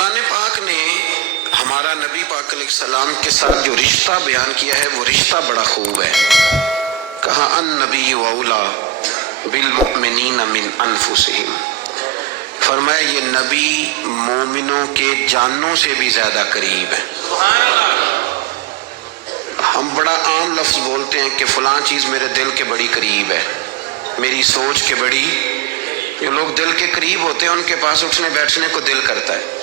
قرآن پاک نے ہمارا نبی پاک علیہ السلام کے ساتھ جو رشتہ بیان کیا ہے وہ رشتہ بڑا خوب ہے. کہا النبی اولی بالمؤمنین من انفسہم، فرمایا یہ نبی مومنوں کے جانوں سے بھی زیادہ قریب ہے. ہم بڑا عام لفظ بولتے ہیں کہ فلاں چیز میرے دل کے بڑی قریب ہے، میری سوچ کے بڑی. جو لوگ دل کے قریب ہوتے ہیں ان کے پاس اٹھنے بیٹھنے کو دل کرتا ہے.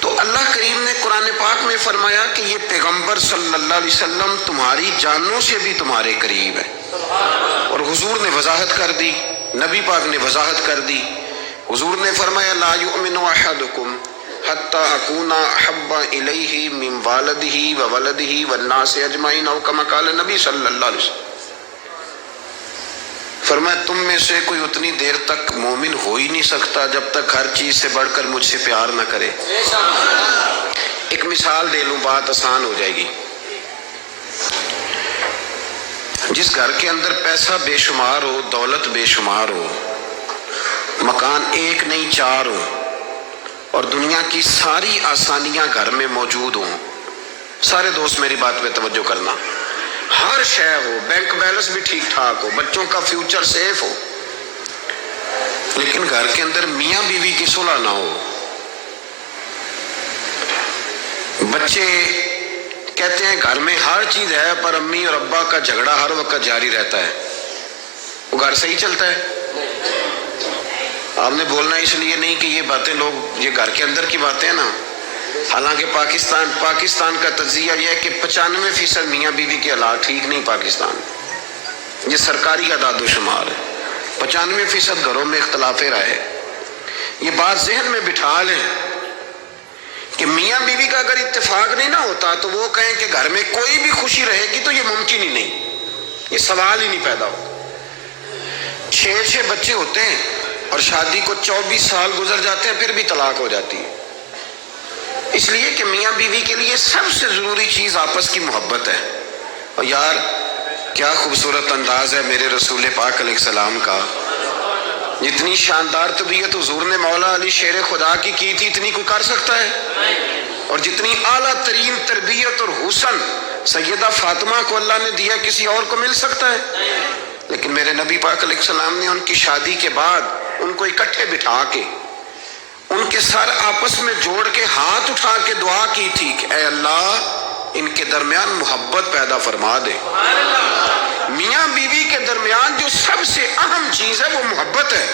تو اللہ کریم نے قرآن پاک میں فرمایا کہ یہ پیغمبر صلی اللہ علیہ وسلم تمہاری جانوں سے بھی تمہارے قریب ہے. اور حضور نے وضاحت کر دی، نبی پاک نے وضاحت کر دی. حضور نے فرمایا لا یؤمن احدکم حتی اکون احب الیہ من والدہ وولدہ والناس اجمعین او کما قال نبی صلی اللہ علیہ وسلم. فرمایا تم میں سے کوئی اتنی دیر تک مومن ہو ہی نہیں سکتا جب تک ہر چیز سے بڑھ کر مجھ سے پیار نہ کرے. ایک مثال دے لوں، بات آسان ہو جائے گی. جس گھر کے اندر پیسہ بے شمار ہو، دولت بے شمار ہو، مکان ایک نہیں چار ہو، اور دنیا کی ساری آسانیاں گھر میں موجود ہوں، سارے دوست میری بات پہ توجہ کرنا، ہر شے ہو، بینک بیلنس بھی ٹھیک ٹھاک ہو، بچوں کا فیوچر سیف ہو، لیکن گھر کے اندر میاں بیوی کی صلح نہ ہو. بچے کہتے ہیں گھر میں ہر چیز ہے پر امی اور ابا کا جھگڑا ہر وقت جاری رہتا ہے. وہ گھر صحیح چلتا ہے؟ آپ نے بولنا اس لیے نہیں کہ یہ باتیں لوگ، یہ گھر کے اندر کی باتیں ہیں نا. حالانکہ پاکستان کا تجزیہ یہ ہے کہ 95% میاں بیوی کے حالات ٹھیک نہیں. پاکستان یہ سرکاری اعداد و شمار ہے. 95% گھروں میں اختلاف رائے ہے. یہ بات ذہن میں بٹھا لیں کہ میاں بیوی کا اگر اتفاق نہیں نہ ہوتا تو وہ کہیں کہ گھر میں کوئی بھی خوشی رہے گی تو یہ ممکن ہی نہیں، یہ سوال ہی نہیں پیدا ہو. 6 بچے ہوتے ہیں اور شادی کو 24 سال گزر جاتے ہیں پھر بھی طلاق ہو جاتی ہے. اس لیے کہ میاں بیوی کے لیے سب سے ضروری چیز آپس کی محبت ہے. اور یار کیا خوبصورت انداز ہے میرے رسول پاک علیہ السلام کا. جتنی شاندار طبیعت حضور نے مولا علی شیر خدا کی تھی اتنی کوئی کر سکتا ہے؟ اور جتنی اعلیٰ ترین تربیت اور حسن سیدہ فاطمہ کو اللہ نے دیا کسی اور کو مل سکتا ہے؟ لیکن میرے نبی پاک علیہ السلام نے ان کی شادی کے بعد ان کو اکٹھے بٹھا کے ان کے سر آپس میں جوڑ کے ہاتھ اٹھا کے دعا کی تھی کہ اے اللہ ان کے درمیان محبت پیدا فرما دے. میاں بیوی کے درمیان جو سب سے اہم چیز ہے وہ محبت ہے.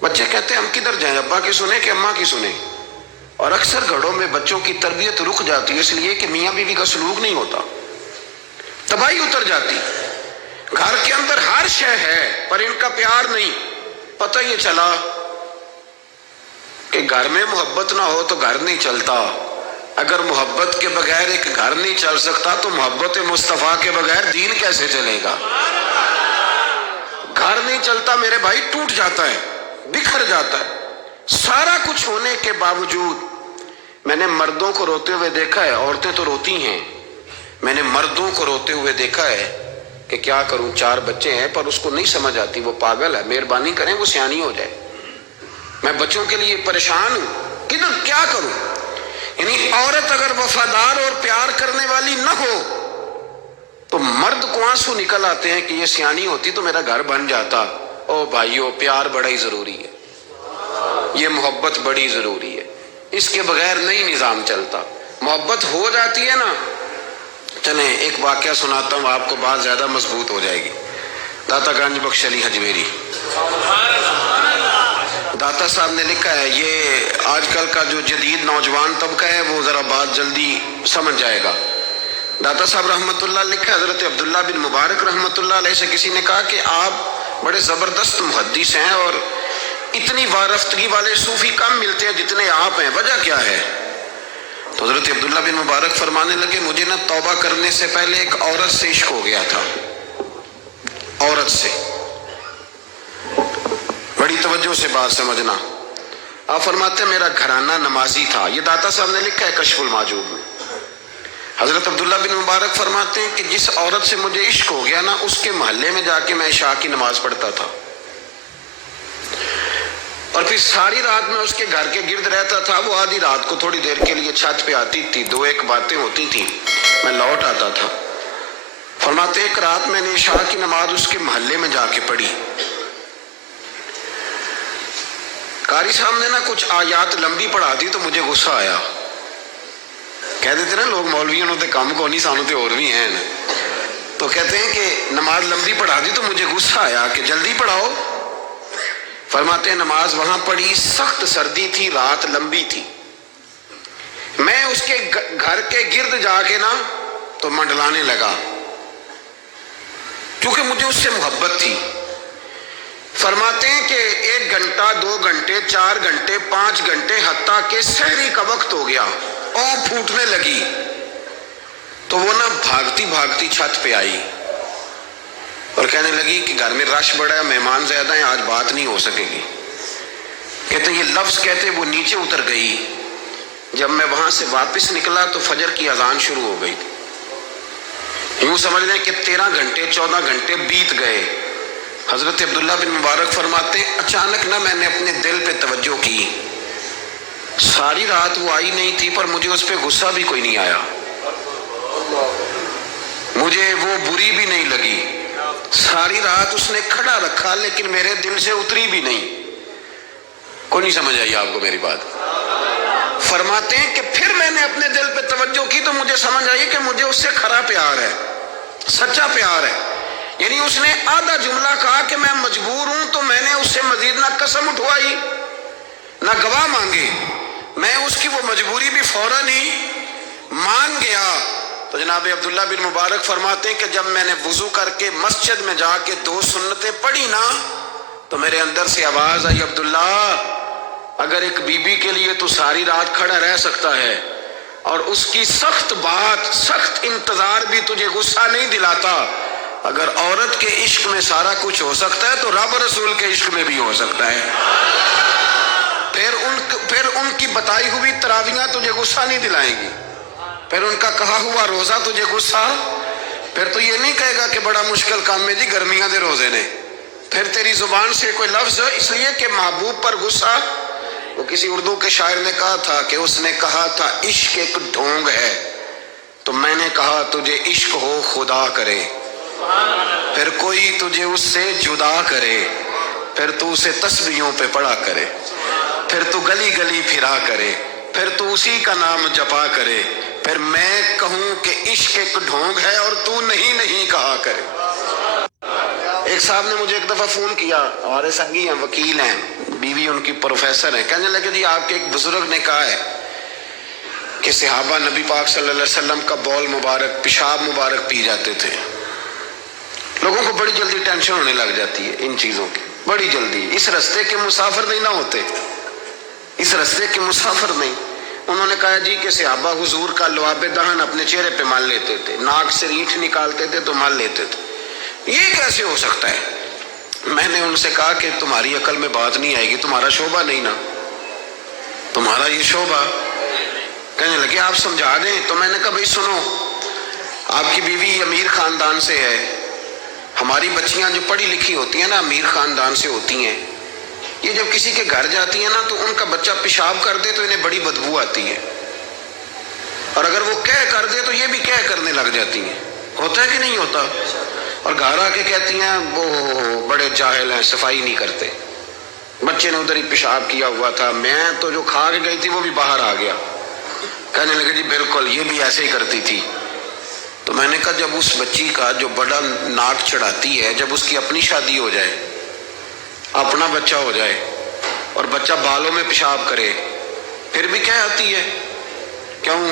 بچے کہتے ہیں ہم کدھر جائیں، ابا کی سنیں کہ اماں کی سنیں؟ اور اکثر گھروں میں بچوں کی تربیت رک جاتی ہے اس لیے کہ میاں بیوی کا سلوک نہیں ہوتا، تباہی اتر جاتی. گھر کے اندر ہر شے ہے پر ان کا پیار نہیں. پتہ یہ چلا کہ گھر میں محبت نہ ہو تو گھر نہیں چلتا. اگر محبت کے بغیر ایک گھر نہیں چل سکتا تو محبت مصطفیٰ کے بغیر دین کیسے چلے گا؟ گھر نہیں چلتا میرے بھائی، ٹوٹ جاتا ہے، بکھر جاتا ہے. سارا کچھ ہونے کے باوجود میں نے مردوں کو روتے ہوئے دیکھا ہے، عورتیں تو روتی ہیں، میں نے مردوں کو روتے ہوئے دیکھا ہے کہ کیا کروں 4 بچے ہیں پر اس کو نہیں سمجھ آتی، وہ پاگل ہے، مہربانی کریں وہ سیانی ہو جائے. میں بچوں کے لیے پریشان ہوں، کدھر کیا کروں؟ یعنی عورت اگر وفادار اور پیار کرنے والی نہ ہو تو مرد کو آنسو نکل آتے ہیں کہ یہ سیانی ہوتی تو میرا گھر بن جاتا. او بھائیو پیار بڑا ہی ضروری ہے، یہ محبت بڑی ضروری ہے، اس کے بغیر نہیں نظام چلتا. محبت ہو جاتی ہے نا. چلیں ایک واقعہ سناتا ہوں آپ کو، بات زیادہ مضبوط ہو جائے گی. داتا گنج بخش علی حجویری داتا صاحب نے لکھا ہے، یہ آج کل کا جو جدید نوجوان طبقہ ہے وہ ذرا بات جلدی سمجھ جائے گا. داتا صاحب رحمۃ اللہ لکھا ہے، حضرت عبداللہ بن مبارک رحمۃ اللہ علیہ سے کسی نے کہا کہ آپ بڑے زبردست محدث ہیں اور اتنی وارفتگی والے صوفی کم ملتے ہیں جتنے آپ ہیں، وجہ کیا ہے؟ تو حضرت عبداللہ بن مبارک فرمانے لگے مجھے نا توبہ کرنے سے پہلے ایک عورت سے عشق ہو گیا تھا، عورت سے. بڑی توجہ سے بات سمجھنا. آپ فرماتے ہیں میرا گھرانہ نمازی تھا. یہ داتا صاحب نے لکھا ہے کشف المعجوب میں. حضرت عبداللہ بن مبارک فرماتے ہیں کہ جس عورت سے مجھے عشق ہو گیا نا اس کے محلے میں جا کے میں عشاء کی نماز پڑھتا تھا. اور پھر ساری رات میں اس کے گھر کے گرد رہتا تھا. وہ آدھی رات کو تھوڑی دیر کے لیے چھت پہ آتی تھی, 2-1 باتیں ہوتی تھیں, میں لوٹ آتا تھا. فرماتے ایک رات میں نے عشاء کی نماز اس کے محلے میں جا کے پڑھی. قاری صاحب نے نا کچھ آیات لمبی پڑھا دی تو مجھے غصہ آیا. کہہ دیتے نا لوگ مولویوں تے کم کو نہیں, سانو تے اور بھی ہیں. تو کہتے ہیں کہ نماز لمبی پڑھا دی تو مجھے غصہ آیا کہ جلدی پڑھاؤ. فرماتے ہیں نماز وہاں پڑھی, سخت سردی تھی, رات لمبی تھی. میں اس کے گھر کے گرد جا کے نا تو منڈلانے لگا کیونکہ مجھے اس سے محبت تھی. فرماتے ہیں کہ 1 گھنٹہ 2 گھنٹے 4 گھنٹے 5 گھنٹے حتیٰ کہ سحری کا وقت ہو گیا, اونگ پھوٹنے لگی. تو وہ نا بھاگتی بھاگتی چھت پہ آئی اور کہنے لگی کہ گھر میں رش بڑا ہے, مہمان زیادہ ہیں, آج بات نہیں ہو سکے گی. کہتے یہ لفظ کہتے وہ نیچے اتر گئی. جب میں وہاں سے واپس نکلا تو فجر کی اذان شروع ہو گئی. یوں سمجھ لیں کہ 13 گھنٹے 14 گھنٹے بیت گئے. حضرت عبداللہ بن مبارک فرماتے ہیں اچانک نہ میں نے اپنے دل پہ توجہ کی. ساری رات وہ آئی نہیں تھی پر مجھے اس پہ غصہ بھی کوئی نہیں آیا, مجھے وہ بری بھی نہیں لگی. ساری رات اس نے کھڑا رکھا لیکن میرے دل سے اتری بھی نہیں. کوئی نہیں سمجھ آئی آپ کو میری بات. فرماتے ہیں کہ پھر میں نے اپنے دل پہ توجہ کی تو مجھے سمجھ آئی کہ مجھے اس سے کھرا پیار ہے, سچا پیار ہے. یعنی اس نے آدھا جملہ کہا کہ میں مجبور ہوں, تو میں نے اس سے مزید نہ قسم اٹھوائی نہ گواہ مانگے. میں اس کی وہ مجبوری بھی فوراً ہی مان گیا. تو جناب عبداللہ بن مبارک فرماتے ہیں کہ جب میں نے وضو کر کے مسجد میں جا کے 2 سنتیں پڑھی نا تو میرے اندر سے آواز آئی, عبداللہ اگر ایک بی بی کے لیے تو ساری رات کھڑا رہ سکتا ہے اور اس کی سخت بات سخت انتظار بھی تجھے غصہ نہیں دلاتا, اگر عورت کے عشق میں سارا کچھ ہو سکتا ہے تو رب رسول کے عشق میں بھی ہو سکتا ہے. پھر ان کی بتائی ہوئی تراویحاں تجھے غصہ نہیں دلائیں گی, پھر ان کا کہا ہوا روزہ تجھے غصہ, پھر تو یہ نہیں کہے گا کہ بڑا مشکل کام ہے جی گرمیاں دے روزے نے. پھر تیری زبان سے کوئی لفظ, اس لیے کہ محبوب پر غصہ. وہ کسی اردو کے شاعر نے کہا تھا کہ اس نے کہا تھا عشق ایک ڈھونگ ہے, تو میں نے کہا تجھے عشق ہو خدا کرے, پھر کوئی تجھے اس سے جدا کرے, پھر تو اسے تسبیحوں پہ پڑھا کرے, پھر تو گلی گلی پھرا کرے, پھر تو اسی کا نام جپا کرے, پھر میں کہوں کہ عشق ایک ڈھونگ ہے اور تو نہیں کہا کرے. ایک صاحب نے مجھے ایک دفعہ فون کیا, ہمارے سنگی ہیں, وکیل ہیں, بیوی ان کی پروفیسر ہیں. کہنے لگے جی آپ کے ایک بزرگ نے کہا ہے کہ صحابہ نبی پاک صلی اللہ علیہ وسلم کا بول مبارک پیشاب مبارک پی جاتے تھے. لوگوں کو بڑی جلدی ٹینشن ہونے لگ جاتی ہے ان چیزوں کی, بڑی جلدی. اس رستے کے مسافر نہیں نہ ہوتے, اس رستے کے مسافر نہیں. انہوں نے کہا جی کہ صحابہ حضور کا لعاب دہن اپنے چہرے پہ مال لیتے تھے, ناک سے ریٹھ نکالتے تھے تو مال لیتے تھے. یہ کیسے ہو سکتا ہے؟ میں نے ان سے کہا کہ تمہاری عقل میں بات نہیں آئے گی, تمہارا شعبہ نہیں نا, تمہارا یہ شعبہ. کہنے لگے آپ سمجھا دیں. تو میں نے کہا بھائی سنو, آپ کی بیوی امیر خاندان سے ہے, ہماری بچیاں جو پڑھی لکھی ہوتی ہیں نا امیر خاندان سے ہوتی ہیں, یہ جب کسی کے گھر جاتی ہیں نا تو ان کا بچہ پیشاب کر دے تو انہیں بڑی بدبو آتی ہے, اور اگر وہ کہہ کر دے تو یہ بھی کہہ کرنے لگ جاتی ہیں. ہوتا ہے کہ نہیں ہوتا؟ اور گھر آ کے کہتی ہیں وہ بڑے جاہل ہیں, صفائی نہیں کرتے, بچے نے ادھر ہی پیشاب کیا ہوا تھا, میں تو جو کھا کے گئی تھی وہ بھی باہر آ گیا. کہنے لگے جی بالکل یہ بھی ایسے ہی کرتی تھی. تو میں نے کہا جب اس بچی کا جو بڑا ناک چڑھاتی ہے, جب اس کی اپنی شادی ہو جائے, اپنا بچہ ہو جائے اور بچہ بالوں میں پیشاب کرے, پھر بھی کیا آتی ہے؟ کیوں؟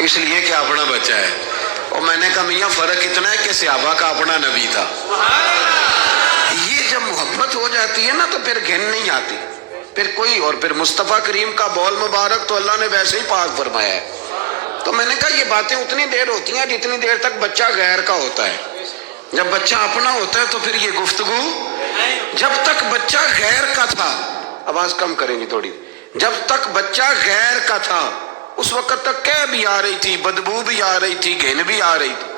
اس لیے کہ اپنا بچہ ہے. اور میں نے کہا میاں فرق اتنا ہے کہ صحابہ کا اپنا نبی تھا. یہ جب محبت ہو جاتی ہے نا تو پھر گھن نہیں آتی پھر کوئی. اور پھر مصطفیٰ کریم کا بول مبارک تو اللہ نے ویسے ہی پاک فرمایا ہے. تو میں نے کہا یہ باتیں اتنی دیر ہوتی ہیں جتنی دیر تک بچہ غیر کا ہوتا ہے. جب بچہ اپنا ہوتا ہے تو پھر یہ گفتگو. جب تک بچہ غیر کا تھا, آواز کم کریں گی تھوڑی, جب تک بچہ غیر کا تھا اس وقت تک کہہ بھی آ رہی تھی, بدبو بھی آ رہی تھی, گھن بھی آ رہی تھی.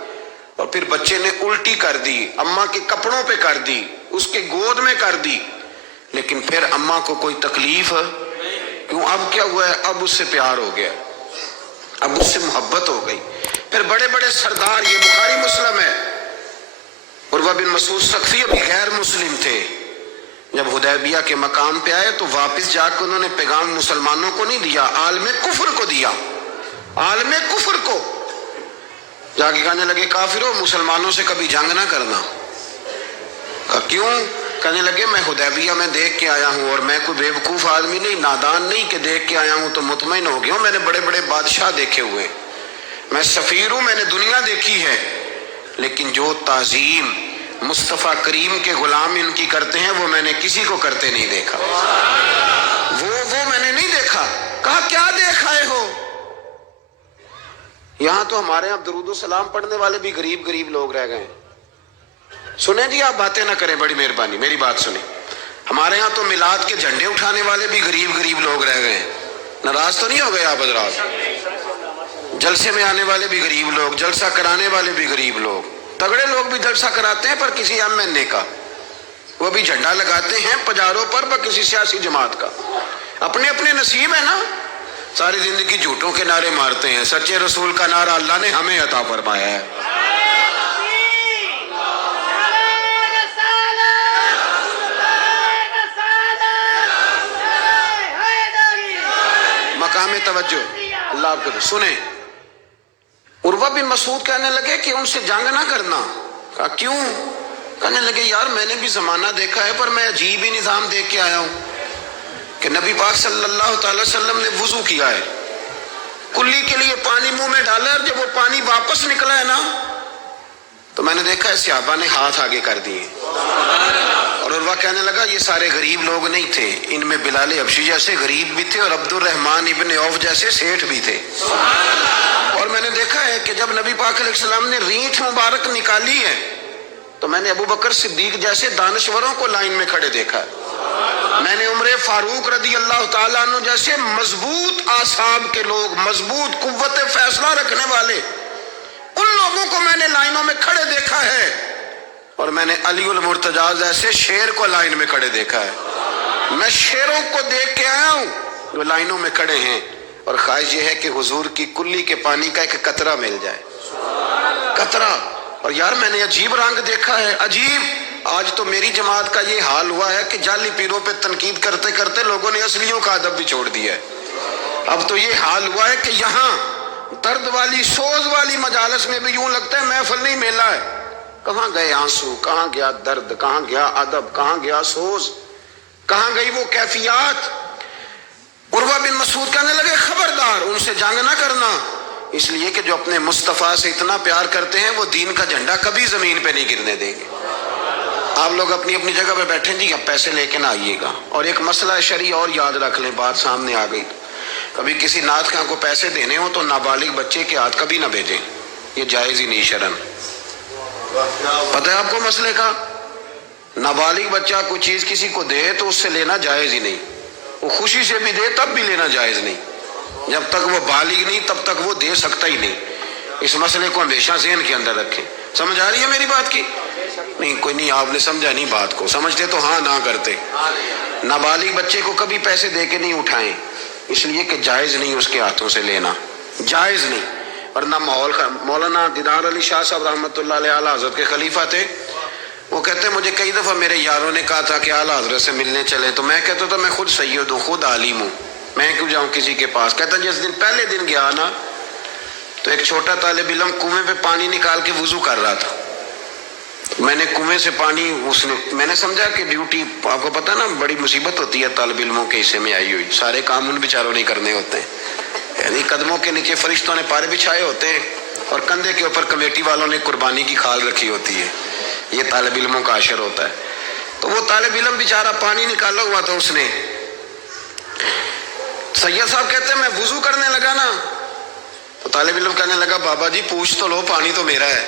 اور پھر بچے نے الٹی کر دی, اماں کے کپڑوں پہ کر دی, اس کے گود میں کر دی, لیکن پھر اماں کو کوئی تکلیف کیوں؟ اب کیا ہوا ہے؟ اب اس سے پیار ہو گیا، اب اس سے محبت ہو گئی۔ پھر بڑے بڑے سردار، یہ بخاری مسلم ہے، عروہ بن مسعود ثقفی ابھی غیر مسلم تھے، جب حدیبیہ کے مقام پہ آئے تو واپس جا کے انہوں نے پیغام مسلمانوں کو نہیں دیا، عالم کفر کو دیا، عالم کفر کو جا کے کہنے لگے کافروں مسلمانوں سے کبھی جنگ نہ کرنا۔ کہا کیوں؟ کہنے لگے میں حدیبیہ میں دیکھ کے آیا ہوں، اور میں کوئی بے وقوف آدمی نہیں، نادان نہیں کہ دیکھ کے آیا ہوں تو مطمئن ہو گیا ہوں، میں نے بڑے بڑے بادشاہ دیکھے ہوئے، میں سفیر ہوں، میں نے دنیا دیکھی ہے، لیکن جو تعظیم مصطفیٰ کریم کے غلام ان کی کرتے ہیں وہ میں نے کسی کو کرتے نہیں دیکھا، وہ میں نے نہیں دیکھا۔ کہا کیا دیکھ آئے ہو؟ یہاں تو ہمارے یہاں درود و سلام پڑھنے والے بھی غریب غریب لوگ رہ گئے ہیں۔ سنیں جی، آپ باتیں نہ کریں، بڑی مہربانی میری بات سنیں۔ ہمارے یہاں تو میلاد کے جھنڈے اٹھانے والے بھی غریب غریب لوگ رہ گئے ہیں، ناراض تو نہیں ہو گئے آپ حضرات؟ جلسے میں آنے والے بھی غریب لوگ، جلسہ کرانے والے بھی غریب لوگ، تگڑے لوگ بھی جلسہ کراتے ہیں پر کسی MNA کا، وہ بھی جھنڈا لگاتے ہیں پجاروں پر کسی سیاسی جماعت کا، اپنے اپنے نصیب ہے نا۔ ساری زندگی جھوٹوں کے نعرے مارتے ہیں، سچے رسول کا نعرہ اللہ نے ہمیں عطا فرمایا ہے۔ مقام توجہ، اللہ آپ کو سنیں۔ عروہ بن مسعود کہنے لگے کہ ان سے جنگ نہ کرنا۔ کہا کیوں؟ کہنے لگے یار میں نے بھی زمانہ دیکھا ہے پر میں عجیب ہی نظام دیکھ کے آیا ہوں کہ نبی پاک صلی اللہ تعالی وسلم نے وضو کیا ہے، کلی کے لیے پانی منہ میں ڈالا، اور جب وہ پانی واپس نکلا ہے نا تو میں نے دیکھا ہے صحابہ نے ہاتھ آگے کر دیے۔ اور عروہ کہنے لگا یہ سارے غریب لوگ نہیں تھے، ان میں بلال حبشی جیسے غریب بھی تھے اور عبد الرحمن ابن عوف جیسے سیٹھ بھی تھے۔ اور میں نے دیکھا ہے کہ جب نبی پاک علیہ السلام نے ریٹھ مبارک نکالی ہے تو میں نے ابو بکر صدیق جیسے دانشوروں کو لائن میں کھڑے دیکھا ہے، میں نے عمر فاروق رضی اللہ تعالیٰ عنہ جیسے مضبوط اعصاب کے لوگ، مضبوط قوت فیصلہ رکھنے والے، ان لوگوں کو میں نے لائنوں میں کھڑے دیکھا ہے، اور میں نے علی المرتضیٰ جیسے شیر کو لائن میں کھڑے دیکھا ہے۔ میں شیروں کو دیکھ کے آیا ہوں جو لائنوں میں کھڑے ہیں، اور خواہش یہ ہے کہ حضور کی کلی کے پانی کا ایک قطرہ مل جائے، قطرہ۔ اور یار میں نے عجیب رنگ دیکھا ہے، عجیب۔ آج تو میری جماعت کا یہ حال ہوا ہے کہ جعلی پیروں پہ تنقید کرتے کرتے لوگوں نے اصلیوں کا ادب بھی چھوڑ دیا ہے۔ اب تو یہ حال ہوا ہے کہ یہاں درد والی سوز والی مجالس میں بھی یوں لگتا ہے محفل نہیں میلہ ہے۔ کہاں گئے آنسو، کہاں گیا درد، کہاں گیا ادب، کہاں گیا سوز، کہاں گئی وہ کیفیات؟ عروہ بن مسعود کہنے لگے خبردار ان سے جنگ نہ کرنا، اس لیے کہ جو اپنے مصطفیٰ سے اتنا پیار کرتے ہیں وہ دین کا جھنڈا کبھی زمین پہ نہیں گرنے دیں گے۔ آپ لوگ اپنی اپنی جگہ پہ بیٹھیں جی، اب پیسے لے کے نہ آئیے گا۔ اور ایک مسئلہ شرعی اور یاد رکھ لیں، بات سامنے آ گئی، کبھی کسی نعت خواں کو پیسے دینے ہو تو نابالغ بچے کے ہاتھ کبھی نہ بھیجیں، یہ جائز ہی نہیں شرعن۔ پتہ ہے آپ کو مسئلے کا؟ نابالغ بچہ کوئی چیز کسی کو دے تو اس سے لینا جائز ہی نہیں، وہ خوشی سے بھی دے تب بھی لینا جائز نہیں، جب تک وہ بالغ نہیں تب تک وہ دے سکتا ہی نہیں۔ اس مسئلے کو ہمیشہ ذہن کے اندر رکھیں۔ سمجھ آ رہی ہے میری بات کی؟ نہیں کوئی نہیں، آپ نے سمجھا نہیں بات کو، سمجھتے تو ہاں نہ کرتے۔ نابالغ بچے کو کبھی پیسے دے کے نہیں اٹھائیں، اس لیے کہ جائز نہیں اس کے ہاتھوں سے لینا، جائز نہیں۔ ورنہ مولانا دیدار علی شاہ صاحب رحمۃ اللہ علیہ اعلیٰ حضرت کے خلیفہ تھے، وہ کہتے ہیں مجھے کئی دفعہ میرے یاروں نے کہا تھا کہ اعلیٰ حضرت سے ملنے چلے، تو میں کہتا تھا میں خود سید ہوں، خود عالم ہوں، میں کیوں جاؤں کسی کے پاس۔ کہتا جس دن پہلے دن گیا نا تو ایک چھوٹا طالب علم کنویں پہ پانی نکال کے وضو کر رہا تھا، میں نے کنویں سے پانی میں نے سمجھا کہ ڈیوٹی، آپ کو پتہ نا بڑی مصیبت ہوتی ہے طالب علموں کے حصے میں آئی ہوئی، سارے کام ان بیچاروں نہیں کرنے ہوتے ہیں، یعنی قدموں کے نیچے فرشتوں نے پارے بچھائے ہوتے ہیں اور کندھے کے اوپر کمیٹی والوں نے قربانی کی کھال رکھی ہوتی ہے، یہ طالب علموں کا عشر ہوتا ہے۔ تو وہ طالب علم بیچارہ پانی نکالا ہوا تھا، اس نے، سید صاحب کہتے ہیں میں وضو کرنے لگا نا تو طالب علم کہنے لگا بابا جی پوچھ تو لو، پانی تو میرا ہے۔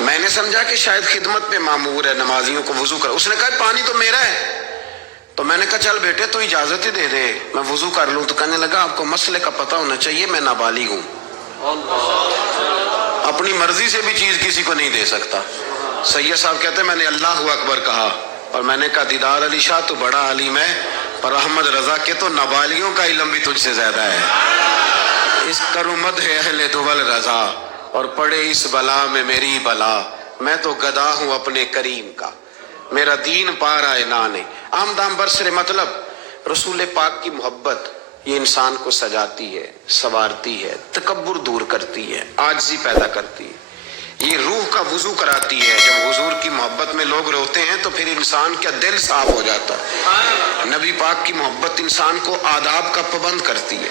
میں نے سمجھا کہ شاید خدمت پہ مامور ہے، نمازیوں کو وضو کر، اس نے کہا پانی تو میرا ہے۔ تو میں نے کہا چل بیٹے تو اجازت ہی دے دے میں وضو کر لوں، تو کہنے لگا آپ کو مسئلے کا پتہ ہونا چاہیے، میں نابالغ ہوں، اپنی مرضی سے بھی چیز کسی کو نہیں دے سکتا۔ سید صاحب کہتے ہیں میں نے اللہ اکبر کہا اور میں نے کہا دیدار علی شاہ تو بڑا عالم ہے، پر احمد رضا کے تو نابالغوں کا علم بھی تجھ سے زیادہ ہے۔ اس کرمد ہے اہل دول رضا، اور پڑے اس بلا میں میری بلا، میں تو گدا ہوں اپنے کریم کا، میرا دین پا رہا ہے نانے۔ آمدام برسر مطلب رسول پاک کی محبت یہ انسان کو سجاتی ہے، سنوارتی ہے، تکبر دور کرتی ہے، عاجزی پیدا کرتی ہے، یہ روح کا وضو کراتی ہے۔ جب حضور کی محبت میں لوگ روتے ہیں تو پھر انسان کا دل صاف ہو جاتا ہے۔ نبی پاک کی محبت انسان کو آداب کا پابند کرتی ہے،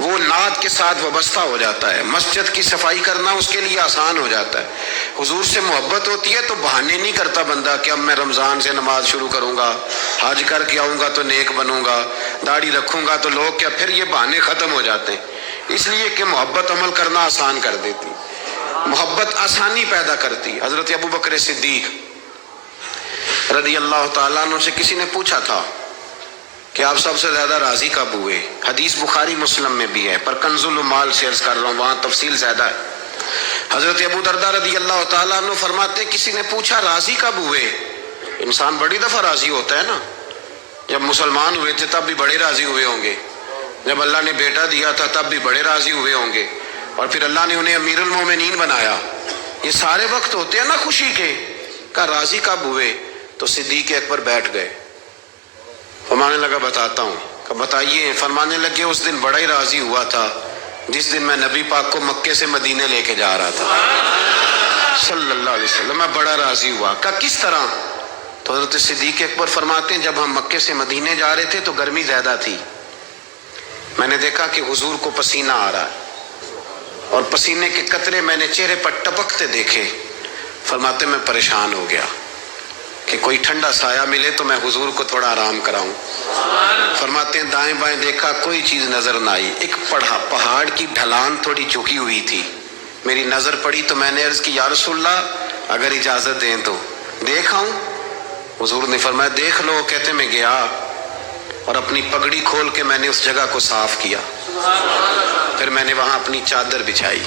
وہ نعت کے ساتھ وابستہ ہو جاتا ہے، مسجد کی صفائی کرنا اس کے لیے آسان ہو جاتا ہے۔ حضور سے محبت ہوتی ہے تو بہانے نہیں کرتا بندہ کہ اب میں رمضان سے نماز شروع کروں گا، حج کر کے آؤں گا تو نیک بنوں گا، داڑھی رکھوں گا تو لوگ کیا، پھر یہ بہانے ختم ہو جاتے ہیں، اس لیے کہ محبت عمل کرنا آسان کر دیتی ہے، محبت آسانی پیدا کرتی۔ حضرت ابو بکر صدیق رضی اللہ تعالیٰ عنہ سے کسی نے پوچھا تھا کہ آپ سب سے زیادہ راضی کب ہوئے؟ حدیث بخاری مسلم میں بھی ہے، پر کنز المال سے عرض کر رہا ہوں، وہاں تفصیل زیادہ ہے۔ حضرت ابو درداء رضی اللہ تعالیٰ عنہ فرماتے کسی نے پوچھا راضی کب ہوئے؟ انسان بڑی دفعہ راضی ہوتا ہے نا، جب مسلمان ہوئے تھے تب بھی بڑے راضی ہوئے ہوں گے، جب اللہ نے بیٹا دیا تھا تب بھی بڑے راضی ہوئے ہوں گے، اور پھر اللہ نے انہیں امیر المومنین بنایا، یہ سارے وقت ہوتے ہیں نا خوشی کے۔ کہا راضی کب ہوئے؟ تو صدیق اکبر بیٹھ گئے، فرمانے لگا بتاتا ہوں۔ کہ بتائیے؟ فرمانے لگے اس دن بڑا ہی راضی ہوا تھا جس دن میں نبی پاک کو مکے سے مدینے لے کے جا رہا تھا صلی اللہ علیہ وسلم، میں بڑا راضی ہوا۔ کہا کس طرح؟ تو حضرت صدیق اکبر فرماتے ہیں جب ہم مکے سے مدینے جا رہے تھے تو گرمی زیادہ تھی، میں نے دیکھا کہ حضور کو پسینہ آ رہا ہے اور پسینے کے قطرے میں نے چہرے پر ٹپکتے دیکھے، فرماتے میں پریشان ہو گیا کہ کوئی ٹھنڈا سایہ ملے تو میں حضور کو تھوڑا آرام کراؤں۔ فرماتے ہیں دائیں بائیں دیکھا کوئی چیز نظر نہ آئی، ایک پہاڑ کی ڈھلان تھوڑی جھکی ہوئی تھی، میری نظر پڑی تو میں نے عرض کی یا رسول اللہ اگر اجازت دیں تو دیکھ آؤں؟ حضور نے فرمایا دیکھ لو۔ کہتے میں گیا اور اپنی پگڑی کھول کے میں نے اس جگہ کو صاف کیا، پھر میں نے وہاں اپنی چادر بچھائی،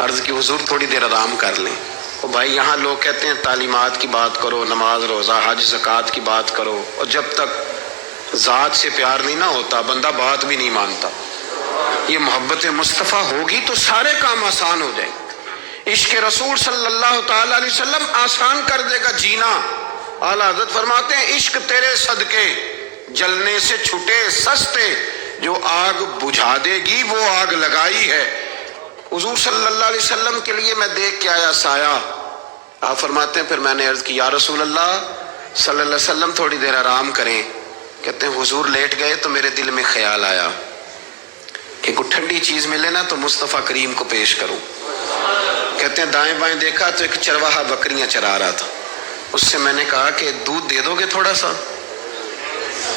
عرض کی حضور تھوڑی دیر آرام کر لیں۔ اور بھائی یہاں لوگ کہتے ہیں تعلیمات کی بات کرو، نماز روزہ حج زکوٰۃ کی بات کرو، اور جب تک ذات سے پیار نہیں نہ ہوتا بندہ بات بھی نہیں مانتا۔ یہ محبت مصطفیٰ ہوگی تو سارے کام آسان ہو جائیں گے۔ عشق رسول صلی اللہ تعالیٰ علیہ وسلم آسان کر دے گا جینا۔ اعلیٰ حضرت فرماتے ہیں عشق تیرے صدقے جلنے سے چھٹے سستے، جو آگ بجھا دے گی وہ آگ لگائی ہے۔ حضور صلی اللہ علیہ وسلم کے لیے میں دیکھ کے آیا سایہ، آپ فرماتے ہیں پھر میں نے عرض کی یا رسول اللہ صلی اللہ علیہ وسلم تھوڑی دیر آرام کریں۔ کہتے ہیں حضور لیٹ گئے تو میرے دل میں خیال آیا کہ کوئی ٹھنڈی چیز ملے نا تو مصطفیٰ کریم کو پیش کروں۔ کہتے ہیں دائیں بائیں دیکھا تو ایک چرواہا بکریاں چرا رہا تھا، اس سے میں نے کہا کہ دودھ دے دو گے تھوڑا سا؟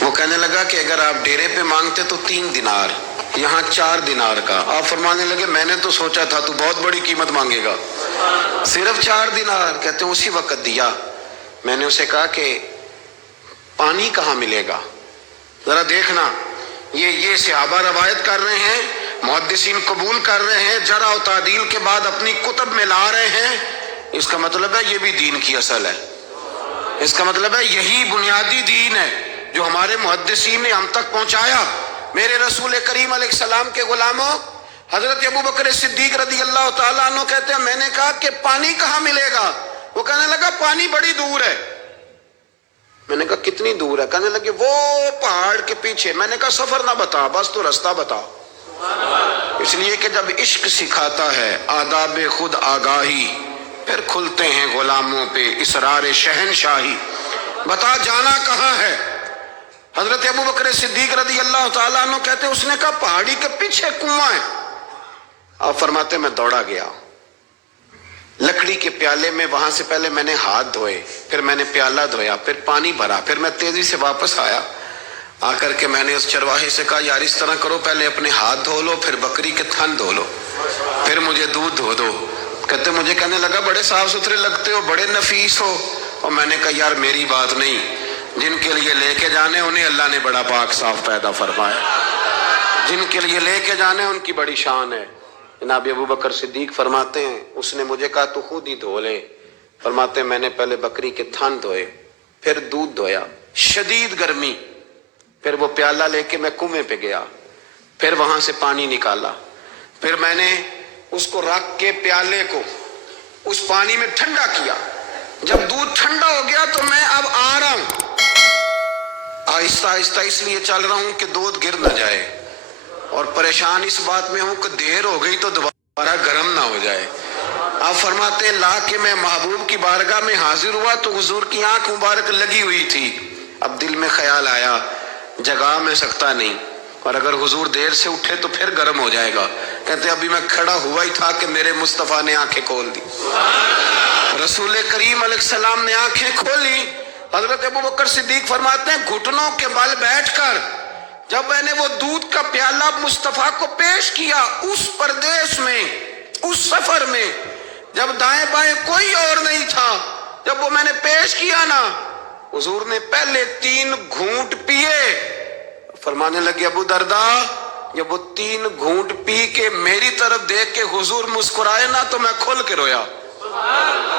وہ کہنے لگا کہ اگر آپ ڈیرے پہ مانگتے تو 3 دینار، یہاں 4 دینار کا۔ آپ فرمانے لگے میں نے تو سوچا تھا تو بہت بڑی قیمت مانگے گا، صرف 4 دینار۔ کہتے ہیں اسی وقت دیا۔ میں نے اسے کہا کہ پانی کہاں ملے گا؟ ذرا دیکھنا، یہ صحابہ روایت کر رہے ہیں، محدثین قبول کر رہے ہیں، جرح و تعدیل کے بعد اپنی کتب میں لا رہے ہیں، اس کا مطلب ہے یہ بھی دین کی اصل ہے، اس کا مطلب ہے یہی بنیادی دین ہے جو ہمارے محدثین نے ہم تک پہنچایا۔ میرے رسول کریم علیہ السلام کے غلاموں، حضرت ابو بکر صدیق رضی اللہ تعالیٰ عنہ کہتے ہیں میں نے کہا کہ پانی کہاں ملے گا؟ وہ کہنے لگا پانی بڑی دور ہے۔ میں نے کہا کتنی دور ہے؟ کہنے لگے وہ پہاڑ کے پیچھے۔ میں نے کہا سفر نہ بتا، بس تو رستہ بتا۔ اس لیے کہ جب عشق سکھاتا ہے آداب خود آگاہی، پھر کھلتے ہیں غلاموں پہ اسرار شہنشاہی۔ بتا جانا کہاں ہے؟ حضرت ابو بکر صدیق رضی اللہ تعالیٰ عنہ کہتے ہیں اس نے کہا پہاڑی کے پیچھے کنواں ہے۔ آپ فرماتے میں دوڑا گیا، لکڑی کے پیالے میں وہاں سے پہلے میں نے ہاتھ دھوئے، پھر میں نے پیالہ دھویا، پھر پانی بھرا، پھر میں تیزی سے واپس آیا۔ آ کر کے میں نے اس چرواہے سے کہا یار اس طرح کرو، پہلے اپنے ہاتھ دھو لو، پھر بکری کے تھن دھو لو، پھر مجھے دودھ دھو دو۔ کہتے مجھے کہنے لگا بڑے صاف ستھرے لگتے ہو، بڑے نفیس ہو۔ اور میں نے کہا یار میری بات نہیں، جن کے لیے لے کے جانے انہیں اللہ نے بڑا پاک صاف پیدا فرمایا، جن کے لیے لے کے جانے ان کی بڑی شان ہے۔ جناب ابو بکر صدیق فرماتے ہیں اس نے مجھے کہا تو خود ہی دھو لے۔ فرماتے ہیں میں نے پہلے بکری کے تھن دھوئے، پھر دودھ دھویا، شدید گرمی، پھر وہ پیالہ لے کے میں کنویں پہ گیا، پھر وہاں سے پانی نکالا، پھر میں نے اس کو رکھ کے پیالے کو اس پانی میں ٹھنڈا کیا، جب دودھ ٹھنڈا ہو گیا تو میں اب آ رہا ہوں، آہستہ آہستہ اس لیے چل رہا ہوں کہ دودھ گر نہ جائے، اور پریشان اس بات میں ہوں کہ دیر ہو گئی تو دوبارہ گرم نہ ہو جائے۔ آپ فرماتے ہیں لا کہ میں محبوب کی بارگاہ میں حاضر ہوا تو حضور کی آنکھ مبارک لگی ہوئی تھی، اب دل میں خیال آیا جگا میں سکتا نہیں، اور اگر حضور دیر سے اٹھے تو پھر گرم ہو جائے گا، کہتے ابھی میں کھڑا ہوا ہی تھا کہ میرے مصطفیٰ نے آنکھیں کھول دی، رسول کریم علیہ السلام نے آنکھیں کھولی۔ حضرت ابوبکر صدیق فرماتے ہیں گھٹنوں کے بل بیٹھ کر جب میں نے وہ دودھ کا پیالہ مصطفیٰ کو پیش کیا، اس پردیس میں، اس سفر میں، جب دائیں بائیں کوئی اور نہیں تھا، جب وہ میں نے پیش کیا نا، حضور نے پہلے 3 گھونٹ پیے، فرمانے لگے ابو درداء جب وہ 3 گھونٹ پی کے میری طرف دیکھ کے حضور مسکرائے نا تو میں کھل کے رویا،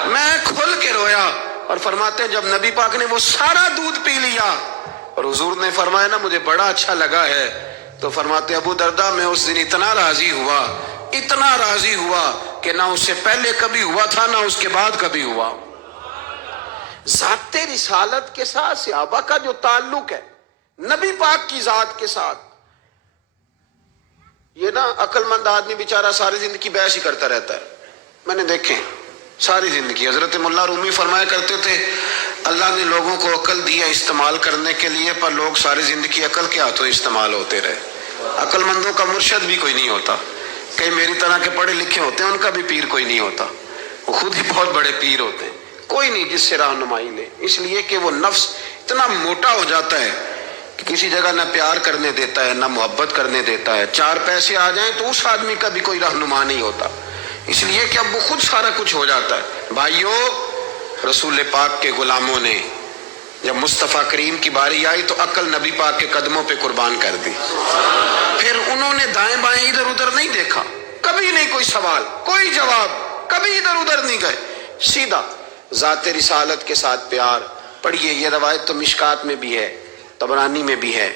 میں کھل کے رویا۔ اور فرماتے ہیں جب نبی پاک نے وہ سارا دودھ پی لیا اور حضور نے فرمایا نا مجھے بڑا اچھا لگا ہے، تو فرماتے ابو درداء میں اس دن اتنا راضی ہوا کہ نہ اس سے پہلے کبھی ہوا تھا نہ اس کے بعد کبھی ہوا۔ ذات رسالت کے ساتھ صحابہ کا جو تعلق ہے نبی پاک کی ذات کے ساتھ، یہ نا عقل مند آدمی بیچارہ ساری زندگی بحث ہی کرتا رہتا ہے، میں نے دیکھے ساری زندگی۔ حضرت مولا رومی فرمایا کرتے تھے اللہ نے لوگوں کو عقل دیا استعمال کرنے کے لیے، پر لوگ ساری زندگی عقل کے ہاتھوں استعمال ہوتے رہے۔ عقل مندوں کا مرشد بھی کوئی نہیں ہوتا، کئی میری طرح کے پڑھے لکھے ہوتے ہیں ان کا بھی پیر کوئی نہیں ہوتا، وہ خود ہی بہت بڑے پیر ہوتے ہیں، کوئی نہیں جس سے رہنمائی لے، اس لیے کہ وہ نفس اتنا موٹا ہو جاتا ہے کہ کسی جگہ نہ پیار کرنے دیتا ہے نہ محبت کرنے دیتا ہے، 4 پیسے آ جائیں تو اس آدمی کا بھی کوئی رہنما نہیں ہوتا، اس لیے کہ اب وہ خود سارا کچھ ہو جاتا ہے۔ بھائیو، رسول پاک کے غلاموں نے جب مصطفیٰ کریم کی باری آئی تو عقل نبی پاک کے قدموں پہ قربان کر دی، پھر انہوں نے دائیں بائیں ادھر ادھر نہیں دیکھا، کبھی نہیں کوئی سوال کوئی جواب، کبھی ادھر ادھر نہیں گئے، سیدھا ذات رسالت کے ساتھ پیار۔ پڑھیے یہ روایت تو مشکات میں بھی ہے، طبرانی میں بھی ہے،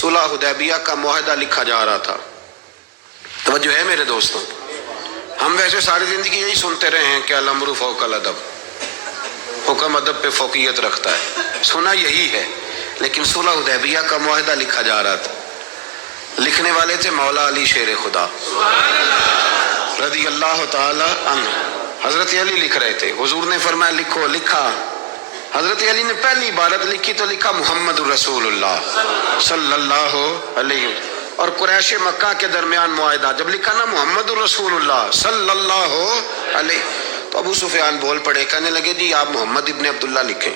صلح حدیبیہ کا معاہدہ لکھا جا رہا تھا، توجہ ہے میرے دوستوں، ہم ویسے ساری زندگی یہی سنتے رہے ہیں کہ الامر فوق الادب، حکم ادب پہ فوقیت رکھتا ہے، سنا یہی ہے، لیکن صلح حدیبیہ کا معاہدہ لکھا جا رہا تھا، لکھنے والے تھے مولا علی شیر خدا رضی اللہ تعالی عنہ، حضرت علی لکھ رہے تھے، حضور نے فرمایا لکھو، لکھا، حضرت علی نے پہلی عبارت لکھی تو لکھا محمد رسول اللہ صلی اللہ علیہ وسلم، اور قریش مکہ کے درمیان معاہدہ، جب لکھا نا محمد رسول اللہ صلی اللہ علیہ، تو ابو سفیان بول پڑے، کہنے لگے جی آپ محمد ابن عبداللہ لکھیں،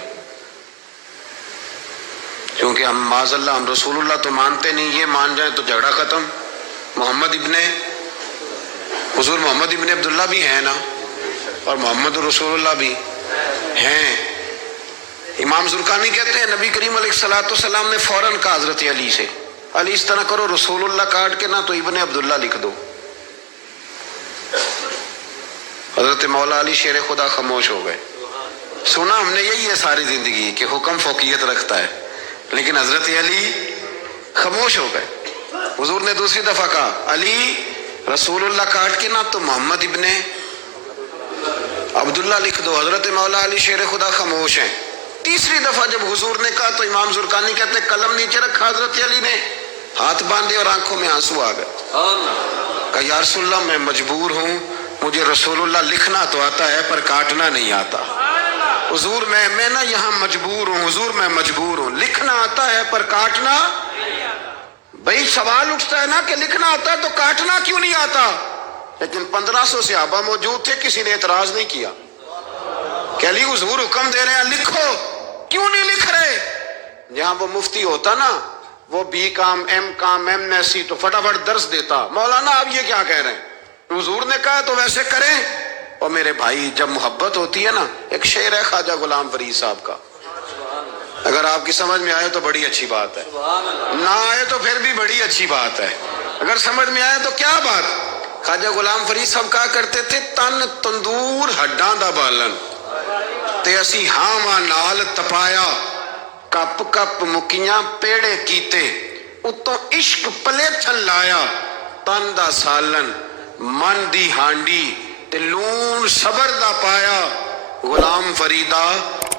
کیونکہ ہم معاذ اللہ ہم رسول اللہ تو مانتے نہیں، یہ مان جائیں تو جھگڑا ختم، محمد ابن حضور محمد ابن عبداللہ بھی ہیں نا، اور محمد رسول اللہ بھی ہیں۔ امام زرقانی کہتے ہیں نبی کریم علیہ السلام نے فوراً کہا حضرت علی سے، علی اس طرح کرو رسول اللہ کاٹ کے نہ تو ابن عبداللہ لکھ دو۔ حضرت مولا علی شیر خدا خاموش ہو گئے، سنا ہم نے یہی ہے ساری زندگی کہ حکم فوقیت رکھتا ہے، لیکن حضرت علی خاموش ہو گئے۔ حضور نے دوسری دفعہ کہا علی رسول اللہ کاٹ کے نہ تو محمد ابن عبداللہ لکھ دو، حضرت مولا علی شیر خدا خاموش ہیں۔ تیسری دفعہ جب حضور نے کہا تو امام زرقانی کہتے ہیں قلم نیچے رکھا حضرت علی نے، ہاتھ باندھے اور آنکھوں میں آنسو آ گئے، کہا یا رسول اللہ میں مجبور ہوں، مجھے رسول اللہ لکھنا تو آتا ہے پر کاٹنا نہیں آتا، حضور میں نا یہاں مجبور ہوں، حضور میں مجبور ہوں، لکھنا آتا ہے پر کاٹنا۔ بھئی سوال اٹھتا ہے نا کہ لکھنا آتا ہے تو کاٹنا کیوں نہیں آتا، لیکن 1500 صحابہ موجود تھے، کسی نے اعتراض نہیں کیا کہ علی حضور حکم دے رہے ہیں لکھو، کیوں نہیں لکھ رہے؟ جہاں وہ مفتی ہوتا نا، وہ B com M S C تو فٹافٹ درس دیتا، مولانا آپ یہ کیا کہہ رہے ہیں، حضور نے کہا تو ویسے کریں۔ اور میرے بھائی جب محبت ہوتی ہے نا، ایک شعر ہے خواجہ غلام فرید صاحب کا، اگر آپ کی سمجھ میں آئے تو بڑی اچھی بات ہے، نہ آئے تو پھر بھی بڑی اچھی بات ہے، اگر سمجھ میں آئے تو کیا بات۔ خواجہ غلام فرید صاحب کہا کرتے تھے تن تندور ہڈاں دا بالن، ਤੇ ਅਸੀਂ ਹਾਵਾਂ ਨਾਲ ਤਪਾਇਆ, ਕੱਪ ਕੱਪ ਮੁਕੀਆਂ ਪੇੜੇ ਕੀਤੇ, ਉਤੋਂ ਇਸ਼ਕ ਪਲੇਥਨ ਲਾਇਆ, ਤਨ ਦਾ ਸਾਲਨ ਮਨ ਦੀ ਹਾਂਡੀ ਤੇ ਲੂਣ ਸਬਰ ਦਾ ਪਾਇਆ। ਗੁਲਾਮ ਫਰੀਦਾ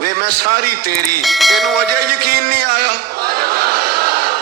ਵੇ ਮੈਂ ਸਾਰੀ ਤੇਰੀ, ਤੈਨੂੰ ਅਜੇ ਯਕੀਨ ਨਹੀਂ ਆਇਆ।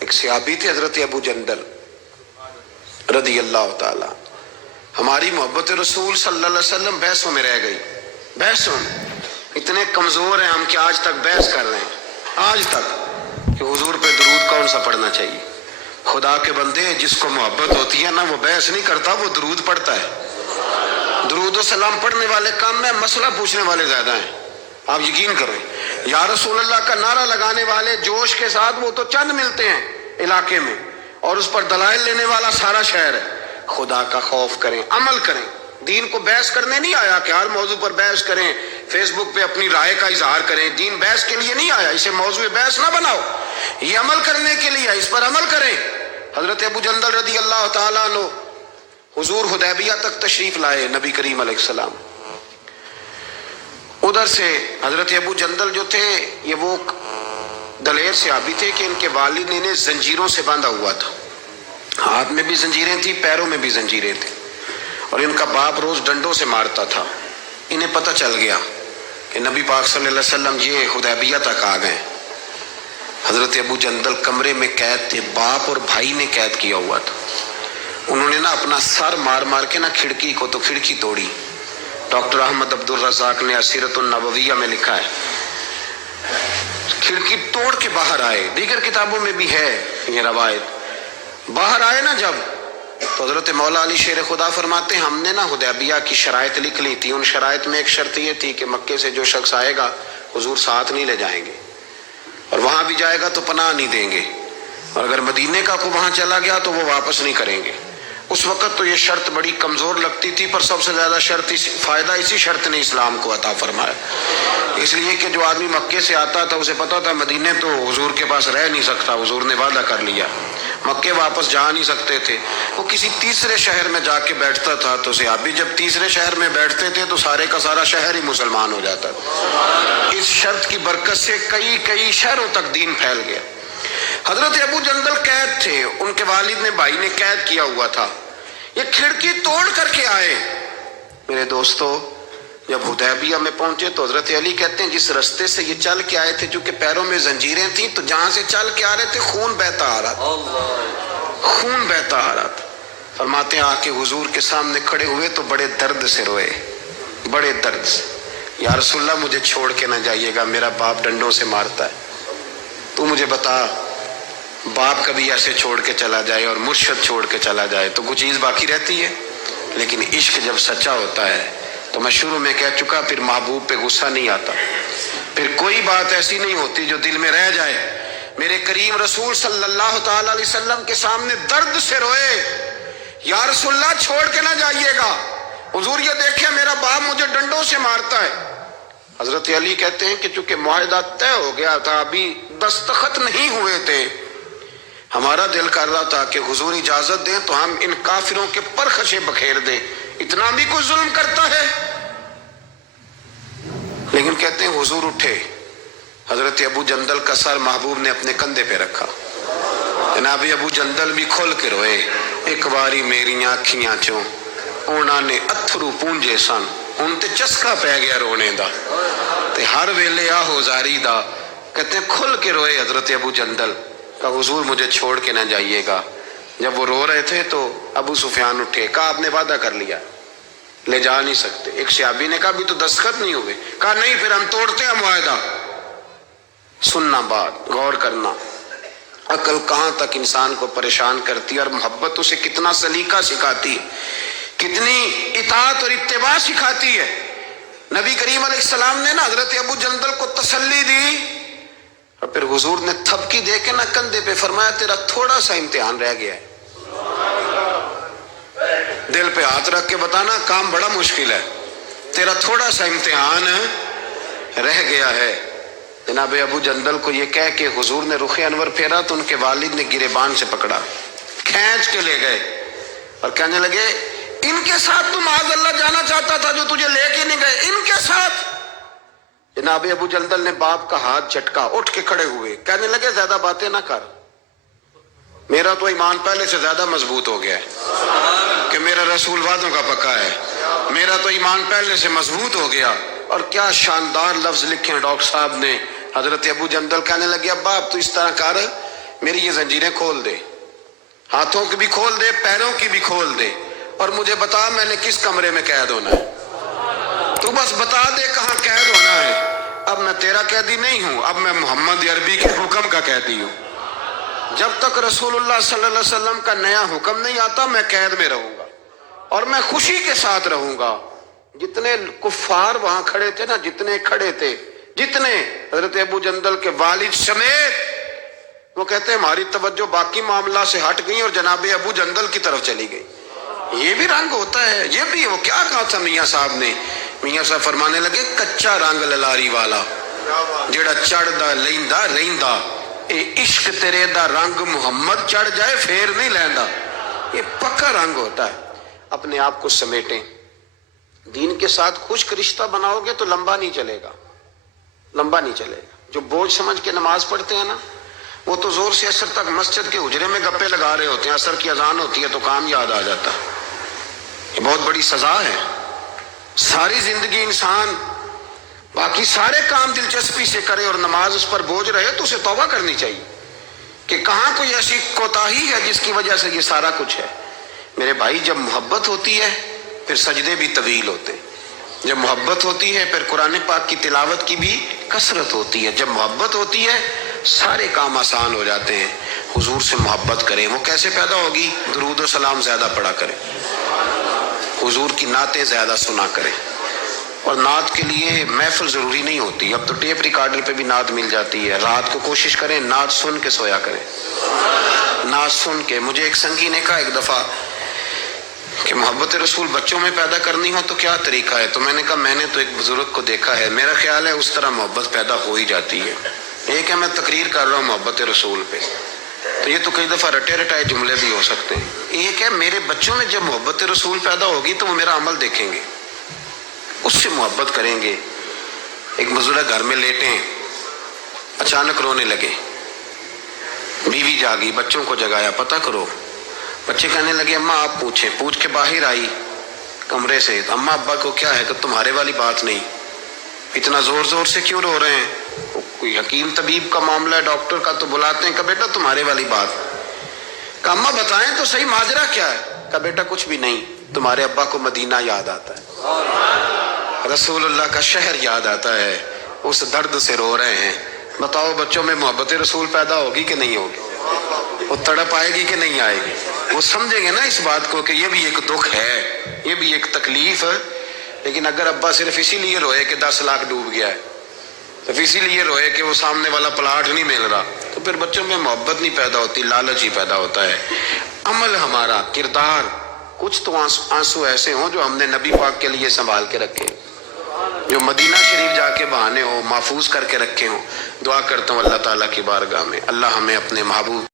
ایک صحابی تھے حضرت ابو جندل رضی اللہ تعالی. ہماری محبت رسول صلی اللہ علیہ وسلم بحثوں میں رہ گئی. بحثوں میں اتنے کمزور ہیں ہم کہ آج تک بحث کر رہے ہیں، آج تک، کہ حضور پہ درود کون سا پڑھنا چاہیے. خدا کے بندے، جس کو محبت ہوتی ہے نا وہ بحث نہیں کرتا، وہ درود پڑھتا ہے. درود و سلام پڑھنے والے کم ہیں، مسئلہ پوچھنے والے زیادہ ہیں. آپ یقین کریں، یا رسول اللہ کا نعرہ لگانے والے جوش کے ساتھ وہ تو چند ملتے ہیں علاقے میں، اور اس پر دلائل لینے والا سارا شہر ہے. خدا کا خوف کریں، عمل کریں. دین کو بحث کرنے نہیں آیا کہ ہر موضوع پر بحث کریں، فیس بک پہ اپنی رائے کا اظہار کریں. دین بحث کے لیے نہیں آیا، اسے موضوع بحث نہ بناؤ، یہ عمل کرنے کے لیے، اس پر عمل کریں. حضرت ابو جندل رضی اللہ تعالیٰ عنہ حضور حدیبیہ تک تشریف لائے نبی کریم علیہ السلام. ادھر سے حضرت ابو جندل جو تھے یہ وہ دلیر صحابی تھے کہ ان کے والد نے انہیں زنجیروں سے باندھا ہوا تھا. ہاتھ میں بھی زنجیریں تھیں، پیروں میں بھی زنجیریں تھیں، اور ان کا باپ روز ڈنڈوں سے مارتا تھا. انہیں پتہ چل گیا کہ نبی پاک صلی اللہ علیہ وسلم یہ حدیبیہ تک آ گئے. حضرت ابو جندل کمرے میں قید تھے، باپ اور بھائی نے قید کیا ہوا تھا. انہوں نے نا اپنا سر مار مار کے نا کھڑکی کو تو کھڑکی توڑی. ڈاکٹر احمد عبد الرزاق نے اسیرۃ النبویہ میں لکھا ہے کھڑکی توڑ کے باہر آئے. دیگر کتابوں میں بھی ہے یہ روایت. باہر آئے نا جب، تو حضرت مولا علی شیر خدا فرماتے ہیں ہم نے نا حدیبیہ کی شرائط لکھ لی تھی. ان شرائط میں ایک شرط یہ تھی کہ مکے سے جو شخص آئے گا حضور ساتھ نہیں لے جائیں گے، اور وہاں بھی جائے گا تو پناہ نہیں دیں گے، اور اگر مدینے کا کو وہاں چلا گیا تو وہ واپس نہیں کریں گے. اس وقت تو یہ شرط بڑی کمزور لگتی تھی، پر سب سے زیادہ فائدہ اسی شرط نے اسلام کو عطا فرمایا. اس لیے کہ جو آدمی مکے سے آتا تھا اسے پتا تھا مدینے تو حضور کے پاس رہ نہیں سکتا، حضور نے وعدہ کر لیا. مکے واپس جا نہیں سکتے تھے، وہ کسی تیسرے شہر میں جا کے بیٹھتا تھا. تو صحابی جب تیسرے شہر میں بیٹھتے تھے تو سارے کا سارا شہر ہی مسلمان ہو جاتا تھا. اس شرط کی برکت سے کئی شہروں تک دین پھیل گیا. حضرت ابو جندل قید تھے، ان کے والد نے بھائی نے قید کیا ہوا تھا. یہ کھڑکی توڑ کر کے آئے. میرے دوستو، جب حدیبیہ میں پہنچے تو حضرت علی کہتے ہیں جس رستے سے یہ چل کے آئے تھے، چونکہ پیروں میں زنجیریں تھیں، تو جہاں سے چل کے آ رہے تھے خون بہتا آ رہا تھا، خون بہتا آ رہا تھا. فرماتے ہیں آ کے حضور کے سامنے کھڑے ہوئے تو بڑے درد سے روئے، بڑے درد سے. یا رسول اللہ مجھے چھوڑ کے نہ جائیے گا، میرا باپ ڈنڈوں سے مارتا ہے. تو مجھے بتا، باپ کبھی ایسے چھوڑ کے چلا جائے اور مرشد چھوڑ کے چلا جائے تو کچھ چیز باقی رہتی ہے. لیکن عشق جب سچا ہوتا ہے تو میں شروع میں کہہ چکا، پھر محبوب پہ غصہ نہیں آتا، پھر کوئی بات ایسی نہیں ہوتی جو دل میں رہ جائے. میرے کریم رسول صلی اللہ تعالی علیہ وسلم کے سامنے درد سے روئے، یا رسول اللہ چھوڑ کے نہ جائیے گا، حضور یہ دیکھیں میرا باپ مجھے ڈنڈوں سے مارتا ہے. حضرت علی کہتے ہیں کہ چونکہ معاہدہ طے ہو گیا تھا، ابھی دستخط نہیں ہوئے تھے، ہمارا دل کر رہا تھا کہ حضور اجازت دیں تو ہم ان کافروں کے پرخشے بکھیر دیں، اتنا بھی کوئی ظلم کرتا ہے. لیکن کہتے ہیں حضور اٹھے، حضرت ابو جندل کا سر محبوب نے اپنے کندھے پہ رکھا. جناب ابو جندل بھی کھل کے روئے. ایک باری میریاں اکھیاں چوں انہاں نے اتھرو پونجے سن، ان تے چسکا پہ گیا رونے دا تے ہر ویلے آہو زاری دا. کہتے ہیں کھل کے روئے حضرت ابو جندل کہ حضور مجھے چھوڑ کے نہ جائیے گا. جب وہ رو رہے تھے تو ابو سفیان اٹھے، کہا آپ نے وعدہ کر لیا، لے جا نہیں سکتے. ایک صحابی نے کہا بھی تو دستخط نہیں ہوئے. کہا نہیں، پھر ہم توڑتے ہیں معاہدہ. سننا بات، غور کرنا. عقل کہاں تک انسان کو پریشان کرتی ہے، اور محبت اسے کتنا سلیقہ سکھاتی ہے، کتنی اطاعت اور اتباع سکھاتی ہے. نبی کریم علیہ السلام نے نا حضرت ابو جندل کو تسلی دی، اور پھر حضور نے تھپکی دے کے نا کندھے پہ فرمایا تیرا تھوڑا سا امتحان رہ گیا ہے. دل پہ ہاتھ رکھ کے بتانا کام بڑا مشکل ہے، تیرا تھوڑا سا امتحان رہ گیا ہے. جناب ابو جندل کو یہ کہہ کے حضور نے رخ انور پھیرا تو ان کے والد نے گریبان سے پکڑا، کھینچ کے لے گئے اور کہنے لگے ان کے ساتھ تو معاذ اللہ جانا چاہتا تھا جو تجھے لے کے نہیں گئے، ان کے ساتھ. جناب ابو جندل نے باپ کا ہاتھ جھٹکا، اٹھ کے کھڑے ہوئے، کہنے لگے زیادہ باتیں نہ کر، میرا تو ایمان پہلے سے زیادہ مضبوط ہو گیا ہے کہ میرا رسول وعدوں کا پکا ہے، میرا تو ایمان پہلے سے مضبوط ہو گیا. اور کیا شاندار لفظ لکھے ہیں ڈاکٹر صاحب نے. حضرت ابو جندل کہنے لگے ابا اب تو اس طرح کر میری یہ زنجیریں کھول دے، ہاتھوں کی بھی کھول دے، پیروں کی بھی کھول دے، اور مجھے بتا میں نے کس کمرے میں قید ہونا ہے۔ تو بس بتا دے کہاں قید ہونا ہے۔ اب میں تیرا قیدی نہیں ہوں، اب میں محمد عربی کے حکم کا قیدی ہوں۔ جب تک رسول اللہ صلی اللہ علیہ وسلم کا نیا حکم نہیں آتا میں قید میں رہوں گا، اور میں خوشی کے ساتھ رہوں گا۔ جتنے کفار وہاں کھڑے تھے نا، جتنے کھڑے تھے، جتنے، حضرت ابو جندل کے والد سمیت، وہ کہتے ہیں ہماری توجہ باقی معاملات سے ہٹ گئی اور جناب ابو جندل کی طرف چلی گئی۔ یہ بھی رنگ ہوتا ہے، یہ بھی۔ وہ کیا کہا تھا میاں صاحب نے؟ میاں صاحب فرمانے لگے کچا رنگ للاری والا جڑا چڑھدا لیندا رہندا، اے عشق تیرے دا رنگ محمد چڑھ جائے پھر نہیں لیندا۔ یہ پکا رنگ ہوتا ہے۔ اپنے آپ کو سمیٹیں، دین کے ساتھ خشک رشتہ بناؤ گے تو لمبا نہیں چلے گا، لمبا نہیں چلے گا۔ جو بوجھ سمجھ کے نماز پڑھتے ہیں نا، وہ تو زور سے عصر تک مسجد کے حجرے میں گپے لگا رہے ہوتے ہیں، عصر کی اذان ہوتی ہے تو کام یاد آ جاتا ہے۔ یہ بہت بڑی سزا ہے۔ ساری زندگی انسان باقی سارے کام دلچسپی سے کرے اور نماز اس پر بوجھ رہے تو اسے توبہ کرنی چاہیے کہ کہاں کوئی ایسی کوتاہی ہے جس کی وجہ سے یہ سارا کچھ ہے۔ میرے بھائی، جب محبت ہوتی ہے پھر سجدے بھی طویل ہوتے ہیں، جب محبت ہوتی ہے پھر قرآن پاک کی تلاوت کی بھی کثرت ہوتی ہے، جب محبت ہوتی ہے سارے کام آسان ہو جاتے ہیں۔ حضور سے محبت کریں۔ وہ کیسے پیدا ہوگی؟ درود و سلام زیادہ پڑھا کریں، حضور کی نعتیں زیادہ سنا کریں۔ اور نعت کے لیے محفل ضروری نہیں ہوتی، اب تو ٹیپ ریکارڈر پہ بھی نعت مل جاتی ہے۔ رات کو کوشش کریں نعت سن کے سویا کریں، نعت سن کے۔ مجھے ایک سنگی نے کہا ایک دفعہ کہ محبت رسول بچوں میں پیدا کرنی ہو تو کیا طریقہ ہے؟ تو میں نے کہا میں نے تو ایک بزرگ کو دیکھا ہے، میرا خیال ہے اس طرح محبت پیدا ہو ہی جاتی ہے۔ ایک ہے میں تقریر کر رہا ہوں محبت رسول پہ، تو یہ تو کئی دفعہ رٹے رٹائے جملے بھی ہو سکتے ہیں۔ ایک ہے میرے بچوں میں جب محبت رسول پیدا ہوگی تو وہ میرا عمل دیکھیں گے، اس سے محبت کریں گے۔ ایک بزرگ گھر میں لیٹے ہیں، اچانک رونے لگے، بیوی جاگی، بچوں کو جگایا، پتہ کرو۔ بچے کہنے لگے اماں آپ پوچھیں۔ پوچھ کے باہر آئی کمرے سے، اماں ابا کو کیا ہے؟ کہ تمہارے والی بات نہیں، اتنا زور زور سے کیوں رو رہے ہیں؟ کوئی حکیم طبیب کا معاملہ ہے، ڈاکٹر کا، تو بلاتے ہیں کہ بیٹا تمہارے والی بات۔ کہ اماں بتائیں تو صحیح ماجرا کیا ہے؟ کہ بیٹا کچھ بھی نہیں، تمہارے ابا کو مدینہ یاد آتا ہے، رسول اللہ کا شہر یاد آتا ہے، اس درد سے رو رہے ہیں۔ بتاؤ بچوں میں محبت رسول پیدا ہوگی کہ نہیں ہوگی؟ وہ تڑپ آئے گی کہ نہیں آئے گی؟ وہ سمجھیں گے نا اس بات کو کہ یہ بھی ایک دکھ ہے، یہ بھی ایک تکلیف ہے۔ لیکن اگر ابا صرف اسی لیے روئے کہ 10 لاکھ ڈوب گیا ہے، صرف اسی لیے روئے کہ وہ سامنے والا پلاٹ نہیں مل رہا، تو پھر بچوں میں محبت نہیں پیدا ہوتی، لالچ ہی پیدا ہوتا ہے۔ عمل ہمارا، کردار، کچھ تو آنسو ایسے ہوں جو ہم نے نبی پاک کے لیے سنبھال کے رکھے، جو مدینہ شریف جا کے بہانے ہوں، محفوظ کر کے رکھے ہوں۔ دعا کرتا ہوں اللہ تعالیٰ کی بارگاہ میں اللہ ہمیں اپنے محبوب